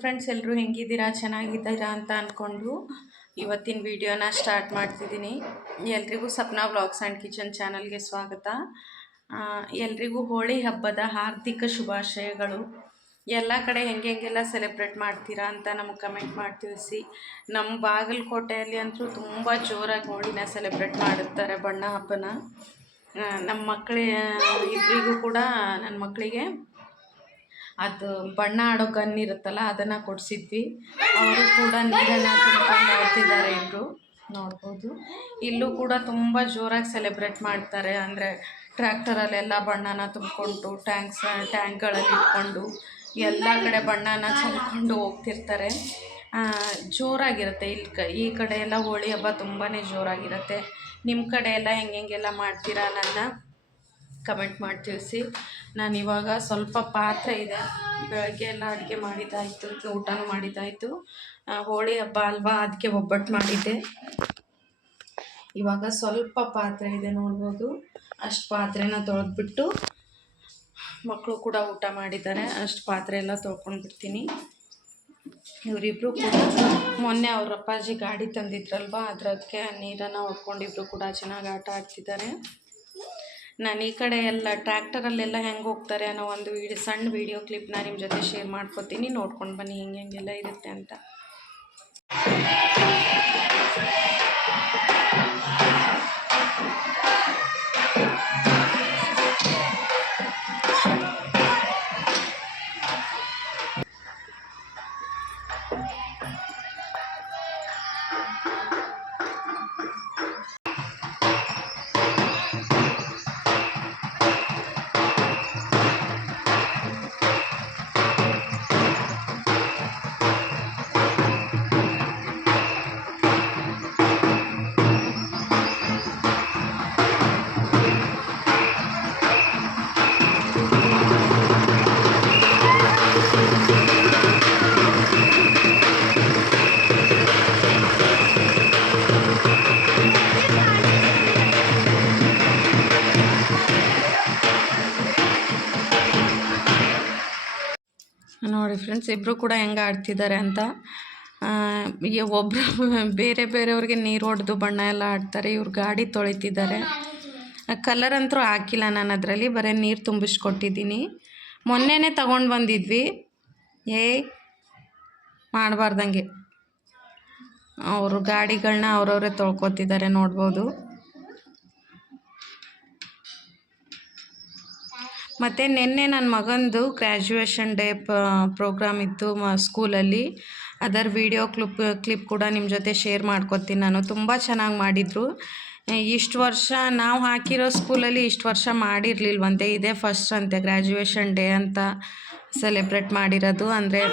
Friends, ಎಲ್ಲರೂ ಹೆಂಗಿದ್ದೀರಾ? ಚೆನ್ನಾಗಿದ್ದೀರಾ ಅಂತ ಅಂದ್ಕೊಂಡು ಇವತ್ತಿನ ವಿಡಿಯೋನ ಸ್ಟಾರ್ಟ್ ಮಾಡ್ತಿದ್ದೀನಿ. ಎಲ್ರಿಗೂ ಸಪ್ನಾ ವ್ಲಾಗ್ಸ್ ಆ್ಯಂಡ್ ಕಿಚನ್ ಚಾನಲ್ಗೆ ಸ್ವಾಗತ. ಎಲ್ರಿಗೂ ಹೋಳಿ ಹಬ್ಬದ ಹಾರ್ದಿಕ ಶುಭಾಶಯಗಳು. ಎಲ್ಲ ಕಡೆ ಹೆಂಗೆಲ್ಲ ಸೆಲೆಬ್ರೇಟ್ ಮಾಡ್ತೀರಾ ಅಂತ ನಮಗೆ ಕಮೆಂಟ್ ಮಾಡಿ ತಿಳಿಸಿ. ನಮ್ಮ ಬಾಗಲಕೋಟೆಯಲ್ಲಿ ಅಂತೂ ತುಂಬ ಜೋರಾಗಿ ಹೋಳಿನ ಸೆಲೆಬ್ರೇಟ್ ಮಾಡುತ್ತಾರೆ, ಬಣ್ಣ ಹಬ್ಬನ. ನಮ್ಮ ಇಬ್ಬರಿಗೂ ಕೂಡ, ನನ್ನ ಮಕ್ಕಳಿಗೆ ಅದು ಬಣ್ಣ ಆಡೋ ಗನ್ ಇರುತ್ತಲ್ಲ, ಅದನ್ನು ಕೊಡಿಸಿದ್ವಿ. ಅವರು ಕೂಡ ನೀರನ್ನು ತುಂಬಿಕೊಂಡು ಆಡ್ತಿದ್ದಾರೆ. ಇಬ್ಬರು ನೋಡ್ಬೋದು. ಇಲ್ಲೂ ಕೂಡ ತುಂಬ ಜೋರಾಗಿ ಸೆಲೆಬ್ರೇಟ್ ಮಾಡ್ತಾರೆ. ಅಂದರೆ ಟ್ರ್ಯಾಕ್ಟರಲ್ಲೆಲ್ಲ ಬಣ್ಣನ ತುಂಬಿಕೊಂಡು ಟ್ಯಾಂಕ್ಗಳಲ್ಲಿ ಇಟ್ಕೊಂಡು ಎಲ್ಲ ಕಡೆ ಬಣ್ಣನ ಚೆಲ್ಕೊಂಡು ಹೋಗ್ತಿರ್ತಾರೆ. ಜೋರಾಗಿರುತ್ತೆ. ಈ ಕಡೆ ಎಲ್ಲ ಹೋಳಿ ಹಬ್ಬ ತುಂಬಾ ಜೋರಾಗಿರುತ್ತೆ. ನಿಮ್ಮ ಕಡೆ ಎಲ್ಲ ಹೆಂಗೆಲ್ಲ ಮಾಡ್ತೀರಾ ಅನ್ನೋದನ್ನ ಕಮೆಂಟ್ ಮಾಡಿ ತಿಳಿಸಿ. ನಾನು ಇವಾಗ ಸ್ವಲ್ಪ ಪಾತ್ರೆ ಇದೆ, ಬೆಳಗ್ಗೆ ಎಲ್ಲ ಅಡುಗೆ ಮಾಡಿದ್ದಾಯಿತು, ಊಟನೂ ಮಾಡಿದ್ದಾಯಿತು. ಹೋಳಿ ಹಬ್ಬ ಅಲ್ವಾ, ಅದಕ್ಕೆ ಒಬ್ಬಟ್ಟು ಮಾಡಿದ್ದೆ. ಇವಾಗ ಸ್ವಲ್ಪ ಪಾತ್ರೆ ಇದೆ, ನೋಡ್ಬೋದು. ಅಷ್ಟು ಪಾತ್ರೆನ ತೊಳೆದ್ಬಿಟ್ಟು, ಮಕ್ಕಳು ಕೂಡ ಊಟ ಮಾಡಿದ್ದಾರೆ, ಅಷ್ಟು ಪಾತ್ರೆ ಎಲ್ಲ ತೊಳ್ಕೊಂಡ್ಬಿಡ್ತೀನಿ. ಇವರಿಬ್ಬರು ಕೂಡ ಮೊನ್ನೆ ಅವ್ರ ಅಪ್ಪಾಜಿ ಗಾಡಿ ತಂದಿದ್ರಲ್ವ, ಅದಕ್ಕೆ ನೀರನ್ನು ಹೊಡ್ಕೊಂಡಿಬ್ರು ಕೂಡ ಚೆನ್ನಾಗಿ ಆಟ ಆಡ್ತಿದ್ದಾರೆ. ನಾನು ಈ ಕಡೆ ಎಲ್ಲ ಟ್ರ್ಯಾಕ್ಟರಲ್ಲೆಲ್ಲ ಹೆಂಗೆ ಹೋಗ್ತಾರೆ ಅನ್ನೋ ಒಂದು ಸಣ್ಣ ವೀಡಿಯೋ ಕ್ಲಿಪ್ನ ನಿಮ್ಮ ಜೊತೆ ಶೇರ್ ಮಾಡ್ಕೊತೀನಿ. ನೋಡ್ಕೊಂಡು ಬನ್ನಿ ಹೆಂಗೆಲ್ಲ ಇರುತ್ತೆ ಅಂತ. ನೋಡಿ ಫ್ರೆಂಡ್ಸ್, ಇಬ್ಬರು ಕೂಡ ಹೆಂಗೆ ಆಡ್ತಿದ್ದಾರೆ ಅಂತ. ಒಬ್ಬರು ಬೇರೆಯವ್ರಿಗೆ ನೀರು ಹೊಡೆದು ಬಣ್ಣ ಎಲ್ಲ ಆಡ್ತಾರೆ. ಇವ್ರು ಗಾಡಿ ತೊಳಿತಿದ್ದಾರೆ. ಕಲರ್ ಅಂತೂ ಹಾಕಿಲ್ಲ ನಾನು ಅದರಲ್ಲಿ, ಬರೀ ನೀರು ತುಂಬಿಸ್ಕೊಟ್ಟಿದ್ದೀನಿ. ಮೊನ್ನೆನೇ ತಗೊಂಡು ಬಂದಿದ್ವಿ. ಮಾಡಬಾರ್ದಂಗೆ ಅವರು ಗಾಡಿಗಳನ್ನ ಅವರವರೇ ತೊಳ್ಕೊತಿದ್ದಾರೆ, ನೋಡ್ಬೋದು. ಮತ್ತು ನಿನ್ನೆ ನನ್ನ ಮಗಂದು ಗ್ರ್ಯಾಜುಯೇಷನ್ ಡೇ ಪ್ರೋಗ್ರಾಮ್ ಇತ್ತು ಸ್ಕೂಲಲ್ಲಿ. ಅದರ ವಿಡಿಯೋ ಕ್ಲಿಪ್ ಕೂಡ ನಿಮ್ಮ ಜೊತೆ ಶೇರ್ ಮಾಡ್ಕೊತೀನಿ ನಾನು. ತುಂಬ ಚೆನ್ನಾಗಿ ಮಾಡಿದರು. ಇಷ್ಟು ವರ್ಷ ನಾವು ಹಾಕಿರೋ ಸ್ಕೂಲಲ್ಲಿ ಇಷ್ಟು ವರ್ಷ ಮಾಡಿರಲಿಲ್ವಂತೆ. ಇದೇ ಫಸ್ಟ್ ಅಂತೆ ಗ್ರ್ಯಾಜುಯೇಷನ್ ಡೇ ಅಂತ ಸೆಲೆಬ್ರೇಟ್ ಮಾಡಿರೋದು. ಅಂದರೆ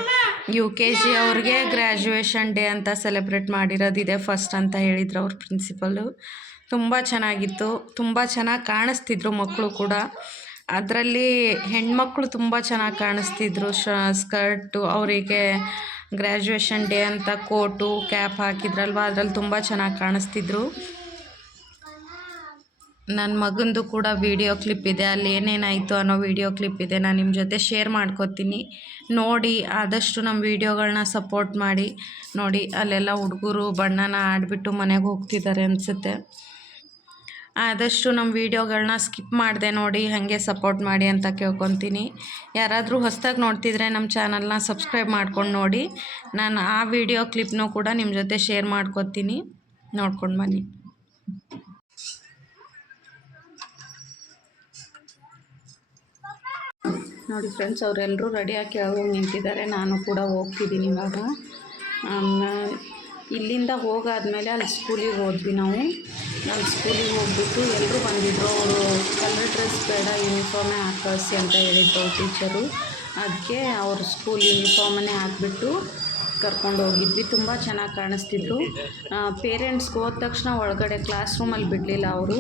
UKG ಅವ್ರಿಗೆ ಗ್ರ್ಯಾಜುಯೇಷನ್ ಡೇ ಅಂತ ಸೆಲೆಬ್ರೇಟ್ ಮಾಡಿರೋದು ಇದೇ ಫಸ್ಟ್ ಅಂತ ಹೇಳಿದರು ಅವ್ರ ಪ್ರಿನ್ಸಿಪಲ್ಲು. ತುಂಬ ಚೆನ್ನಾಗಿತ್ತು. ತುಂಬ ಚೆನ್ನಾಗಿ ಕಾಣಿಸ್ತಿದ್ರು ಮಕ್ಕಳು ಕೂಡ. ಅದರಲ್ಲಿ ಹೆಣ್ಮಕ್ಳು ತುಂಬ ಚೆನ್ನಾಗಿ ಕಾಣಿಸ್ತಿದ್ರು. ಸ್ಕರ್ಟು, ಅವರಿಗೆ ಗ್ರ್ಯಾಜುಯೇಷನ್ ಡೇ ಅಂತ ಕೋಟು ಕ್ಯಾಪ್ ಹಾಕಿದ್ರಲ್ವ, ಅದರಲ್ಲಿ ತುಂಬ ಚೆನ್ನಾಗಿ ಕಾಣಿಸ್ತಿದ್ರು. ನನ್ನ ಮಗಂದು ಕೂಡ ವಿಡಿಯೋ ಕ್ಲಿಪ್ ಇದೆ, ಅಲ್ಲಿ ಏನೇನಾಯಿತು ಅನ್ನೋ ವಿಡಿಯೋ ಕ್ಲಿಪ್ ಇದೆ, ನಾನು ನಿಮ್ಮ ಜೊತೆ ಶೇರ್ ಮಾಡ್ಕೊತೀನಿ. ನೋಡಿ, ಆದಷ್ಟು ನಮ್ಮ ವಿಡಿಯೋಗಳನ್ನ ಸಪೋರ್ಟ್ ಮಾಡಿ. ನೋಡಿ, ಅಲ್ಲೆಲ್ಲ ಹುಡುಗರು ಬಣ್ಣನ ಆಡಿಬಿಟ್ಟು ಮನೆಗೆ ಹೋಗ್ತಿದ್ದಾರೆ ಅನಿಸುತ್ತೆ. ಆದಷ್ಟು ನಮ್ಮ ವೀಡಿಯೋಗಳನ್ನ ಸ್ಕಿಪ್ ಮಾಡಿದೆ ನೋಡಿ, ಹಾಗೆ ಸಪೋರ್ಟ್ ಮಾಡಿ ಅಂತ ಕೇಳ್ಕೊತೀನಿ. ಯಾರಾದರೂ ಹೊಸದಾಗಿ ನೋಡ್ತಿದ್ರೆ ನಮ್ಮ ಚಾನಲ್ನ ಸಬ್ಸ್ಕ್ರೈಬ್ ಮಾಡ್ಕೊಂಡು ನೋಡಿ. ನಾನು ಆ ವಿಡಿಯೋ ಕ್ಲಿಪ್ನೂ ಕೂಡ ನಿಮ್ಮ ಜೊತೆ ಶೇರ್ ಮಾಡ್ಕೊತೀನಿ, ನೋಡ್ಕೊಂಡು ಬನ್ನಿ. ನೋಡಿ ಫ್ರೆಂಡ್ಸ್, ಅವರೆಲ್ಲರೂ ರೆಡಿಯಾಗಿ ಕೆಳಗೆ ನಿಂತಿದ್ದಾರೆ. ನಾನು ಕೂಡ ಹೋಗ್ತಿದ್ದೀನಿ ಇವಾಗ. ಇಲ್ಲಿಂದ ಹೋಗಾದ್ಮೇಲೆ ಅಲ್ಲಿ ಸ್ಕೂಲಿಗೆ ಹೋದ್ವಿ ನಾವು. ನಮ್ಮ ಸ್ಕೂಲಿಗೆ ಹೋಗ್ಬಿಟ್ಟು ಎಲ್ಲರೂ ಬಂದಿದ್ದರು. ಅವರು ಕಲರ್ ಡ್ರೆಸ್ ಬೇಡ, ಯೂನಿಫಾರ್ಮೇ ಹಾಕಿ ಕಳಿಸಿ ಅಂತ ಹೇಳಿದ್ರು ಟೀಚರು. ಅದಕ್ಕೆ ಅವ್ರ ಸ್ಕೂಲ್ ಯೂನಿಫಾರ್ಮನ್ನೇ ಹಾಕಿಬಿಟ್ಟು ಕರ್ಕೊಂಡು ಹೋಗಿದ್ವಿ. ತುಂಬ ಚೆನ್ನಾಗಿ ಕಾಣಿಸ್ತಿದ್ರು. ಪೇರೆಂಟ್ಸ್ಗೆ ಹೋದ ತಕ್ಷಣ ಒಳಗಡೆ ಕ್ಲಾಸ್ ರೂಮಲ್ಲಿ ಬಿಡಲಿಲ್ಲ ಅವರು.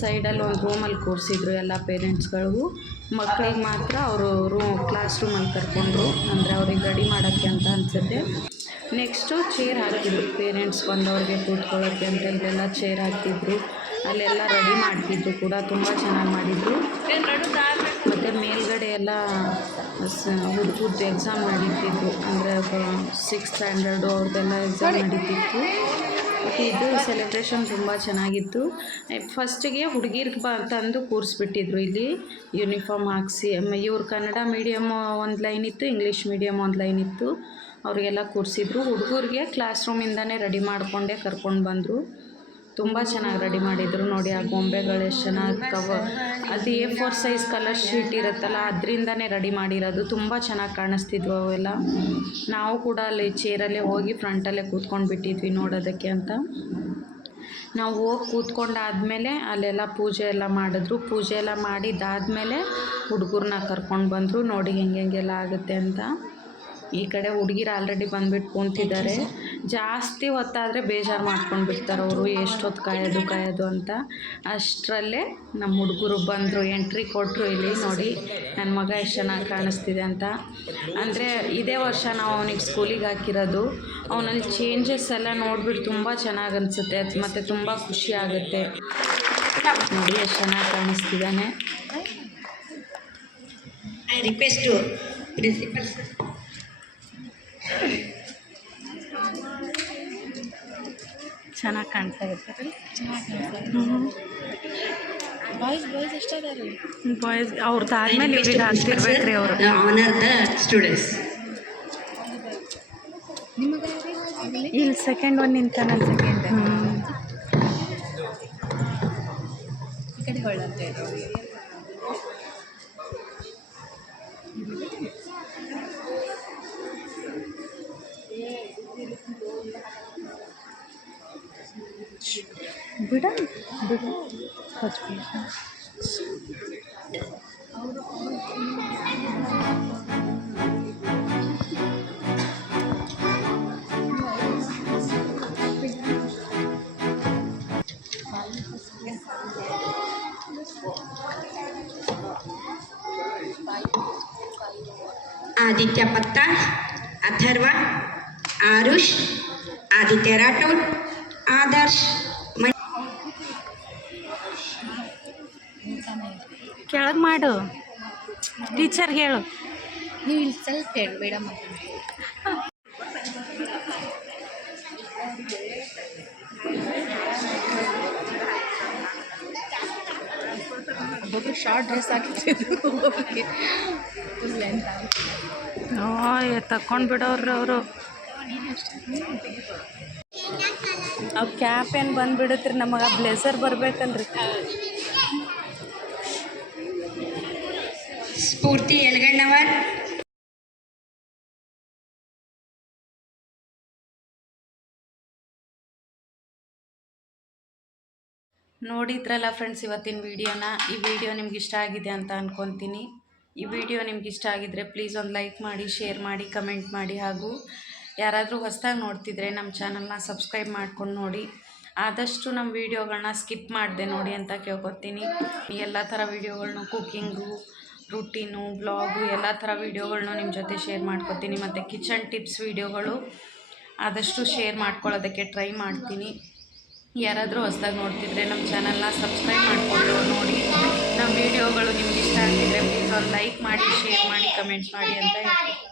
ಸೈಡಲ್ಲಿ ಒಂದು ರೂಮಲ್ಲಿ ಕೂರಿಸಿದ್ರು ಎಲ್ಲ ಪೇರೆಂಟ್ಸ್ಗಳಿಗೂ. ಮಕ್ಕಳಿಗೆ ಮಾತ್ರ ಅವರು ಕ್ಲಾಸ್ ರೂಮಲ್ಲಿ ಕರ್ಕೊಂಡ್ರು, ಅಂದರೆ ಅವ್ರಿಗೆ ರೆಡಿ ಮಾಡೋಕ್ಕೆ ಅಂತ ಅನಿಸುತ್ತೆ. ನೆಕ್ಸ್ಟು ಚೇರ್ ಹಾಕಿದ್ರು, ಪೇರೆಂಟ್ಸ್ ಬಂದವ್ರಿಗೆ ಕೂತ್ಕೊಳ್ಳೋಕ್ಕೆ ಅಂತ ಇಲ್ಲೆಲ್ಲ ಚೇರ್ ಹಾಕ್ತಿದ್ರು. ಅಲ್ಲೆಲ್ಲ ರೆಡಿ ಮಾಡ್ತಿದ್ರು ಕೂಡ, ತುಂಬ ಚೆನ್ನಾಗಿ ಮಾಡಿದರು. ಮತ್ತು ಮತ್ತು ಮೇಲ್ಗಡೆ ಎಲ್ಲ ಹುಡುಗರದ್ದು ಎಕ್ಸಾಮ್ ನಡೀತಿತ್ತು, ಅಂದರೆ 6th ಸ್ಟ್ಯಾಂಡರ್ಡು ಅವ್ರದ್ದೆಲ್ಲ ಎಕ್ಸಾಮ್ ನಡೀತಿತ್ತು. ಮತ್ತು ಇದು ಸೆಲೆಬ್ರೇಷನ್ ತುಂಬ ಚೆನ್ನಾಗಿತ್ತು. ಫಸ್ಟಿಗೆ ಹುಡುಗಿರ್ಗೆ ತಂದು ಕೂರಿಸ್ಬಿಟ್ಟಿದ್ರು ಇಲ್ಲಿ ಯೂನಿಫಾರ್ಮ್ ಹಾಕ್ಸಿ. ಇವ್ರು ಕನ್ನಡ ಮೀಡಿಯಮ್ ಒಂದು ಲೈನ್ ಇತ್ತು, ಇಂಗ್ಲೀಷ್ ಮೀಡಿಯಮ್ ಒಂದು ಲೈನ್ ಇತ್ತು. ಅವರಿಗೆಲ್ಲ ಕೂರಿಸಿದ್ರು. ಹುಡುಗರಿಗೆ ಕ್ಲಾಸ್ ರೂಮಿಂದನೇ ರೆಡಿ ಮಾಡಿಕೊಂಡೇ ಕರ್ಕೊಂಡು ಬಂದರು. ತುಂಬ ಚೆನ್ನಾಗಿ ರೆಡಿ ಮಾಡಿದರು ನೋಡಿ. ಆ ಗೊಂಬೆಗಳು ಎಷ್ಟು ಚೆನ್ನಾಗಿ ಅದು A4 ಸೈಜ್ ಕಲರ್ ಶೀಟ್ ಇರುತ್ತಲ್ಲ, ಅದರಿಂದನೇ ರೆಡಿ ಮಾಡಿರೋದು. ತುಂಬ ಚೆನ್ನಾಗಿ ಕಾಣಿಸ್ತಿದ್ವು ಅವೆಲ್ಲ. ನಾವು ಕೂಡ ಅಲ್ಲಿ ಚೇರಲ್ಲೇ ಹೋಗಿ ಫ್ರಂಟಲ್ಲೇ ಕೂತ್ಕೊಂಡು ಬಿಟ್ಟಿದ್ವಿ ನೋಡೋದಕ್ಕೆ ಅಂತ. ನಾವು ಹೋಗಿ ಕೂತ್ಕೊಂಡಾದಮೇಲೆ ಅಲ್ಲೆಲ್ಲ ಪೂಜೆ ಎಲ್ಲ ಮಾಡಿದ್ರು. ಪೂಜೆ ಎಲ್ಲ ಮಾಡಿದ್ದಾದಮೇಲೆ ಹುಡುಗರನ್ನ ಕರ್ಕೊಂಡು ಬಂದರು. ನೋಡಿ ಹೆಂಗೆಲ್ಲ ಆಗುತ್ತೆ ಅಂತ. ಈ ಕಡೆ ಹುಡುಗಿರು ಆಲ್ರೆಡಿ ಬಂದುಬಿಟ್ಟು ಕೂತಿದ್ದಾರೆ. ಜಾಸ್ತಿ ಹೊತ್ತಾದರೆ ಬೇಜಾರು ಮಾಡ್ಕೊಂಡು ಬಿಡ್ತಾರೆ ಅವರು, ಎಷ್ಟೊತ್ತು ಕಾಯೋದು ಅಂತ. ಅಷ್ಟರಲ್ಲೇ ನಮ್ಮ ಹುಡುಗರು ಬಂದರು, ಎಂಟ್ರಿ ಕೊಟ್ಟರು. ಇಲ್ಲಿ ನೋಡಿ ನನ್ನ ಮಗ ಎಷ್ಟು ಚೆನ್ನಾಗಿ ಕಾಣಿಸ್ತಿದೆ ಅಂತ. ಅಂದರೆ ಇದೇ ವರ್ಷ ನಾವು ಅವನಿಗೆ ಸ್ಕೂಲಿಗೆ ಹಾಕಿರೋದು. ಅವನಲ್ಲಿ ಚೇಂಜಸ್ ಎಲ್ಲ ನೋಡಿಬಿಟ್ಟು ತುಂಬ ಚೆನ್ನಾಗಿ ಅನಿಸುತ್ತೆ ಮತ್ತು ತುಂಬ ಖುಷಿ ಆಗುತ್ತೆ. ನೋಡಿ ಎಷ್ಟು ಚೆನ್ನಾಗಿ ಕಾಣಿಸ್ತಿದ್ದಾನೆ. ರಿಕ್ವೆಸ್ಟು ಪ್ರಿನ್ಸಿಪಲ್ ಚೆನ್ನಾಗಿ ಕಾಣ್ತಾ ಇರ್ತಾರೆ. ಬಾಯ್ಸ್ ಎಷ್ಟಾದಾರೆ? ಬಾಯ್ಸ್ ಅವ್ರದ್ದು ಆದಮೇಲೆ ಇವ್ರಿಗೆ ಆಗ್ತಿರ್ಬೇಕ್ರಿ ಅವರು. Honour the students. ಇಲ್ಲಿ ಸೆಕೆಂಡ್ ಒನ್ ನಿಂತಾನಲ್ಲ. ಈ ಕಡೆ ಹೊಳ್ಳಂತೆ ಬಿಡ आदित्य पत्ता, अथर्व, आरुष, आदित्य राठौड़, आदर्श. ಕೆಳಗೆ ಮಾಡು, ಟೀಚರ್ಗೆ ಹೇಳು. ನೀವು ಇಲ್ಲಿ ಸ್ವಲ್ಪ ಹೇಳು ಮೇಡಮ್. ಒಬ್ಬೊಬ್ರು ಶಾರ್ಟ್ ಡ್ರೆಸ್ ಹಾಕಿದ್ರು, ಒಬ್ಬೊಬ್ರಿಗೆ ಫುಲ್ ಲೆಂತ್ ತಗೊಂಡು ಬಿಡೋರು ಅವರು. ಅವು ಕ್ಯಾಪ್ ಏನು ಬಂದುಬಿಡುತ್ರಿ, ನಮಗೆ ಬ್ಲೇಸರ್ ಬರಬೇಕಲ್ರಿ. ಸ್ಫೂರ್ತಿ ಯಲಗಣ್ಣವರ್. ನೋಡಿದ್ರಲ್ಲ ಫ್ರೆಂಡ್ಸ್ ಇವತ್ತಿನ ವಿಡಿಯೋನ. ಈ ವಿಡಿಯೋ ನಿಮ್ಗೆ ಇಷ್ಟ ಆಗಿದೆ ಅಂತ ಅಂದ್ಕೊತೀನಿ. ಈ ವಿಡಿಯೋ ನಿಮ್ಗೆ ಇಷ್ಟ ಆಗಿದ್ದರೆ ಪ್ಲೀಸ್ ಒಂದು ಲೈಕ್ ಮಾಡಿ, ಶೇರ್ ಮಾಡಿ, ಕಮೆಂಟ್ ಮಾಡಿ. ಹಾಗೂ ಯಾರಾದರೂ ಹೊಸದಾಗಿ ನೋಡ್ತಿದ್ರೆ ನಮ್ಮ ಚಾನಲ್ನ ಸಬ್ಸ್ಕ್ರೈಬ್ ಮಾಡ್ಕೊಂಡು ನೋಡಿ. ಆದಷ್ಟು ನಮ್ಮ ವೀಡಿಯೋಗಳನ್ನ ಸ್ಕಿಪ್ ಮಾಡಿದೆ ನೋಡಿ ಅಂತ ಕೇಳ್ಕೊತೀನಿ. ಎಲ್ಲ ಥರ ವೀಡಿಯೋಗಳ್ನು, ಕುಕ್ಕಿಂಗು, ರೂಟೀನು, ಬ್ಲಾಗು, ಎಲ್ಲ ಥರ ವೀಡಿಯೋಗಳ್ನು ನಿಮ್ಮ ಜೊತೆ ಶೇರ್ ಮಾಡ್ಕೊತೀನಿ. ಮತ್ತು ಕಿಚನ್ ಟಿಪ್ಸ್ ವೀಡಿಯೋಗಳು ಆದಷ್ಟು ಶೇರ್ ಮಾಡ್ಕೊಳ್ಳೋದಕ್ಕೆ ಟ್ರೈ ಮಾಡ್ತೀನಿ. ಯಾರಾದರೂ ಹೊಸದಾಗಿ ನೋಡ್ತಿದ್ರೆ ನಮ್ಮ ಚಾನಲ್ನ ಸಬ್ಸ್ಕ್ರೈಬ್ ಮಾಡಿಕೊಂಡು ನೋಡಿ. ನಮ್ಮ ವೀಡಿಯೋಗಳು ನಿಮ್ಗೆ ಇಷ್ಟ ಆಗಿದ್ದರೆ ಪ್ಲೀಸ್ ಒಂದು ಲೈಕ್ ಮಾಡಿ, ಶೇರ್ ಮಾಡಿ, ಕಮೆಂಟ್ ಮಾಡಿ ಅಂತ ಹೇಳ್ತೀನಿ.